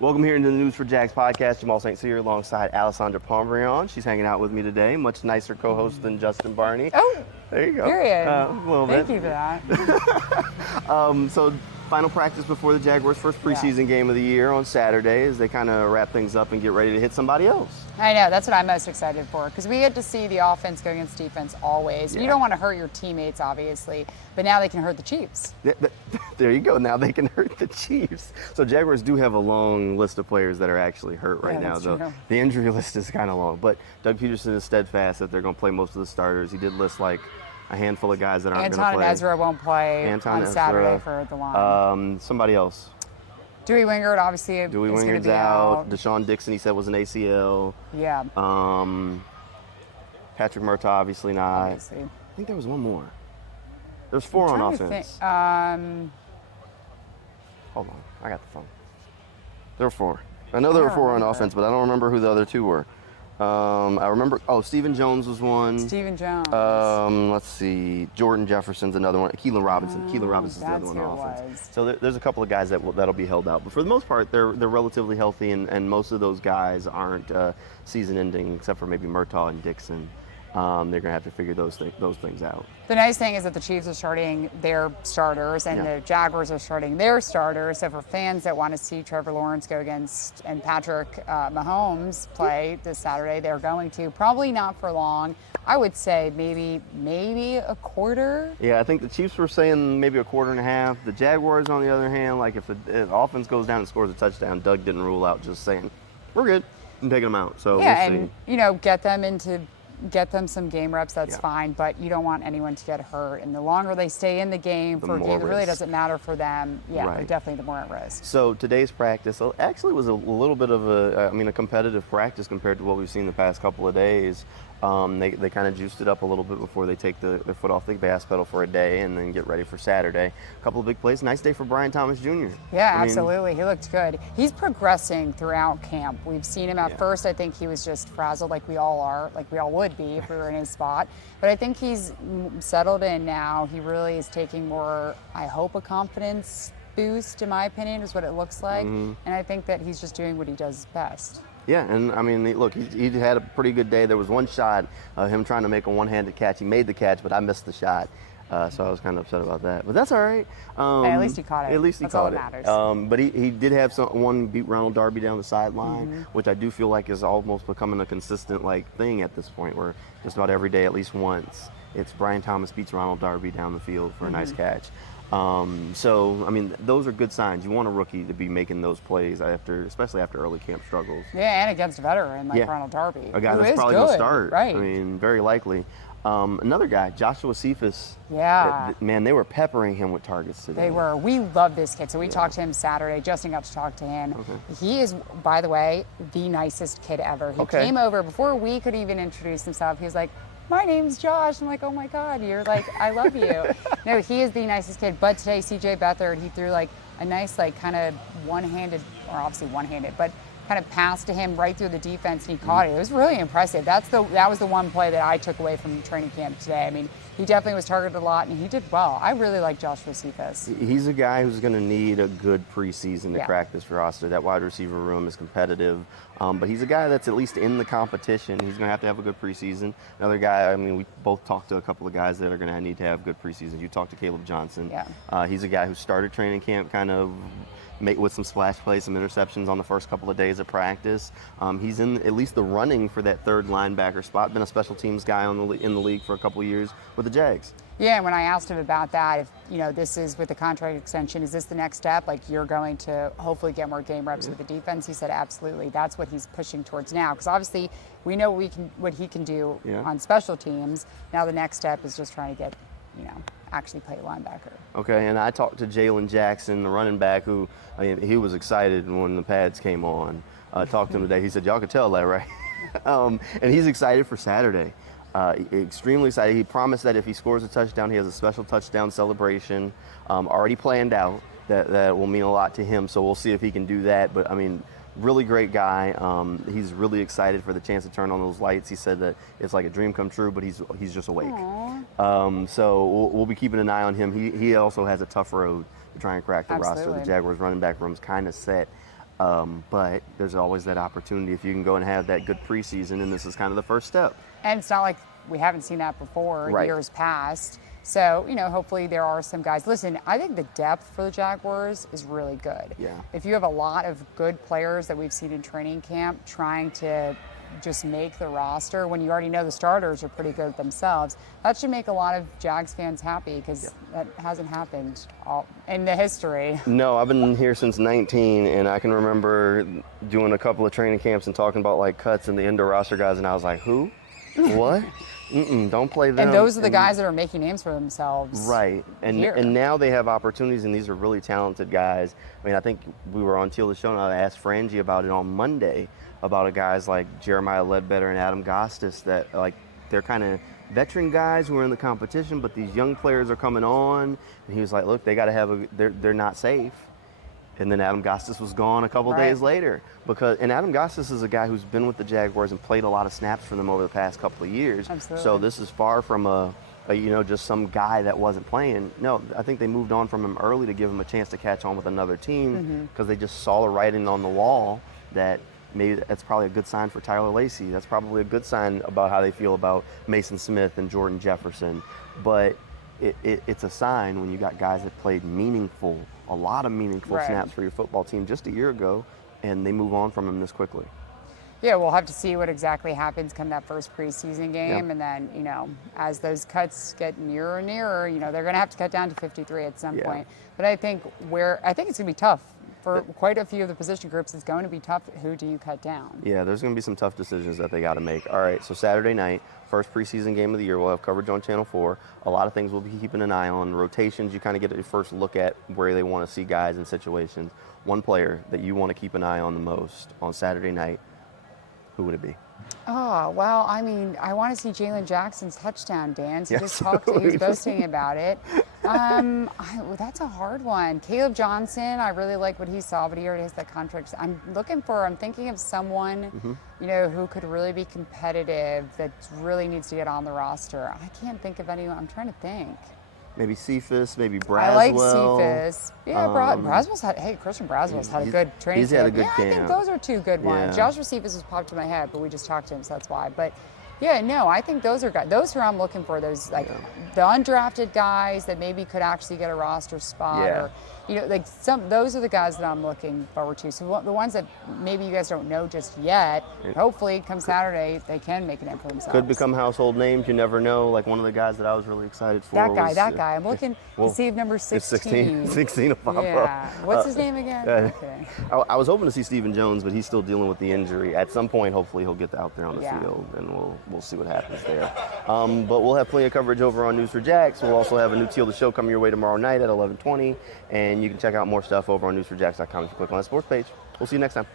Welcome here into the News4JAGs podcast. Jamal St here alongside Alessandra Pontbriand. She's hanging out with me today. Much nicer co-host than Justin Barney. Oh, there you go. Period. A little Thank bit. you for that. So final practice before the Jaguars' first preseason game of the year on Saturday as they kind of wrap things up and get ready to hit somebody else. I know, that's what I'm most excited for, because we get to see the offense go against defense always. Yeah. You don't want to hurt your teammates, obviously, but now they can hurt the Chiefs. There you go. Now they can hurt the Chiefs. So Jaguars do have a long list of players that are actually hurt right now. That's Though true. the injury list is kind of long. But Doug Peterson is steadfast that they're going to play most of the starters. He did list like a handful of guys that aren't going to play. Anton and Ezra won't play Anton on Saturday for the line. Somebody else. Dewey Wingard, obviously, Dewey is going to Wingard's be out. Deshaun Dixon, he said, was an ACL. Yeah, Patrick Murtaugh, obviously not. obviously. I think there was one more. There's four on offense. Hold on, I got the phone. There were four. I know there were four on offense, but I don't remember who the other two were. I remember, Stephen Jones was one. Stephen Jones. Let's see, Jordan Jefferson's another one. Keelan Robinson. Keelan Robinson's the other one on offense. So there's a couple of guys that'll be held out. But for the most part, they're relatively healthy, and most of those guys aren't season-ending, except for maybe Murtaugh and Dixon. They're going to have to figure those things out. The nice thing is that the Chiefs are starting their starters and the Jaguars are starting their starters. So for fans that want to see Trevor Lawrence go against and Patrick Mahomes play this Saturday, they're going to. Probably not for long. I would say maybe a quarter. Yeah, I think the Chiefs were saying maybe a quarter and a half. The Jaguars, on the other hand, like if the offense goes down and scores a touchdown, Doug didn't rule out just saying, we're good, and taking them out. So yeah, we'll and see. get them some game reps, that's fine, but you don't want anyone to get hurt. And the longer they stay in the game for a game, it really doesn't matter for them. Yeah, Right. they're definitely the more at risk. So today's practice actually was a little bit of a competitive practice compared to what we've seen the past couple of days. They kind of juiced it up a little bit before they take their foot off the gas pedal for a day and then get ready for Saturday. A couple of big plays. Nice day for Brian Thomas Jr. Yeah, absolutely. He looked good. He's progressing throughout camp. We've seen him at first. I think he was just frazzled like we all are, like we all would be if we were in his spot. But I think he's settled in now. He really is taking more, I hope, a confidence boost, in my opinion, is what it looks like. And I think that he's just doing what he does best. Yeah, and I mean, look, he had a pretty good day. There was one shot of him trying to make a one-handed catch. He made the catch, but I missed the shot. So I was kind of upset about that. But that's all right. At least he caught it. At least he that's caught all that it. matters. But he did have one beat Ronald Darby down the sideline, which I do feel like is almost becoming a consistent thing at this point, where just about every day, at least once, it's Brian Thomas beats Ronald Darby down the field for a nice catch. So, I mean, those are good signs. You want a rookie to be making those plays especially after early camp struggles. Yeah, and against a veteran like Ronald Darby. A guy who that's is probably going to good, start. Right. I mean, very likely. Another guy, Joshua Cephas. Yeah. Man, they were peppering him with targets today. They were. We love this kid. So we talked to him Saturday. Justin got to talk to him. He is, by the way, the nicest kid ever. He came over before we could even introduce himself. He was like, my name's Josh. I'm like, oh my God, you're like, I love you. No, he is the nicest kid. But today, CJ Beathard, he threw like a nice, kind of one-handed, or obviously one-handed, but kind of pass to him right through the defense, and he caught it. It was really impressive. That was the one play that I took away from training camp today. I mean, he definitely was targeted a lot, and he did well. I really like Joshua Cephas. He's a guy who's going to need a good preseason to crack this roster. That wide receiver room is competitive, but he's a guy that's at least in the competition. He's going to have a good preseason. Another guy, I mean, we both talked to a couple of guys that are going to need to have good preseasons. You talked to Caleb Johnson. Yeah. He's a guy who started training camp kind of with some splash plays, some interceptions on the first couple of days of practice. He's in at least the running for that third linebacker spot. Been a special teams guy in the league for a couple of years with the Jags. Yeah, and when I asked him about that, if this is with the contract extension, is this the next step? Like, you're going to hopefully get more game reps with the defense? He said absolutely. That's what he's pushing towards now, because obviously we know what he can do on special teams. Now the next step is just trying to get, actually play linebacker. Okay, and I talked to Jalen Jackson, the running back, who, he was excited when the pads came on. I talked to him today. He said, y'all could tell that, right? And he's excited for Saturday. Extremely excited. He promised that if he scores a touchdown, he has a special touchdown celebration already planned out that will mean a lot to him. So we'll see if he can do that. But, I mean, really great guy. He's really excited for the chance to turn on those lights. He said that it's like a dream come true, but he's just awake. So we'll be keeping an eye on him. He also has a tough road to try and crack the roster. The Jaguars running back room's kind of set. But there's always that opportunity if you can go and have that good preseason, and this is kind of the first step. And it's not like we haven't seen that before, Right. years past. So, hopefully there are some guys. Listen, I think the depth for the Jaguars is really good. Yeah. If you have a lot of good players that we've seen in training camp trying to just make the roster when you already know the starters are pretty good themselves, that should make a lot of Jags fans happy because that hasn't happened in the history. No, I've been here since 19, and I can remember doing a couple of training camps and talking about like cuts and the indoor roster guys, and I was like, who? What? Don't play them. And those are the guys that are making names for themselves. Right. And now they have opportunities, and these are really talented guys. I mean, I think we were on Teal the Show, and I asked Frangie about it on Monday, about guys like Jeremiah Ledbetter and Adam Gostis that, like, they're kind of veteran guys who are in the competition, but these young players are coming on. And he was like, look, they got to have they're not safe. And then Adam Gostis was gone a couple days later. And Adam Gostis is a guy who's been with the Jaguars and played a lot of snaps for them over the past couple of years. Absolutely. So this is far from just some guy that wasn't playing. No, I think they moved on from him early to give him a chance to catch on with another team because they just saw the writing on the wall that maybe that's probably a good sign for Tyler Lacey. That's probably a good sign about how they feel about Mason Smith and Jordan Jefferson. But it's a sign when you got guys that played a lot of meaningful snaps for your football team just a year ago, and they move on from him this quickly. Yeah, we'll have to see what exactly happens come that first preseason game. And then, as those cuts get nearer and nearer, they're going to have to cut down to 53 at some point. But I think it's going to be tough. For quite a few of the position groups, it's going to be tough. Who do you cut down? Yeah, there's going to be some tough decisions that they got to make. All right, so Saturday night, first preseason game of the year. We'll have coverage on Channel 4. A lot of things we'll be keeping an eye on. Rotations, you kind of get a first look at where they want to see guys in situations. One player that you want to keep an eye on the most on Saturday night, who would it be? Oh, well, I mean, I want to see Jalen Jackson's touchdown, Dan. So Yes. he was boasting about it. That's a hard one. Caleb Johnson, I really like what he saw, but he already has that contract. I'm thinking of someone, who could really be competitive that really needs to get on the roster. I can't think of anyone. I'm trying to think. Maybe Cephas, maybe Braswell. I like Cephas. Yeah, Christian Braswell's had a good training He's had a camp. good I camp. think those are two good ones. Yeah. Joshua Cephas has popped in my head, but we just talked to him, so that's why. But yeah, no, I think those are guys. Those who I'm looking for. Those the undrafted guys that maybe could actually get a roster spot, or those are the guys that I'm looking forward to. So the ones that maybe you guys don't know just yet, hopefully come Saturday they can make a name for themselves. Could become household names. You never know. Like one of the guys that I was really excited for. That guy. I'm looking to see if number 16. 16 will pop up. Yeah. What's his name again? Okay. I was hoping to see Stephen Jones, but he's still dealing with the injury. At some point, hopefully, he'll get out there on the field, and we'll see what happens there. But we'll have plenty of coverage over on News4JAGs. We'll also have a new Teal the Show coming your way tomorrow night at 11:20, and you can check out more stuff over on News4JAGs.com if you click on that sports page. We'll see you next time.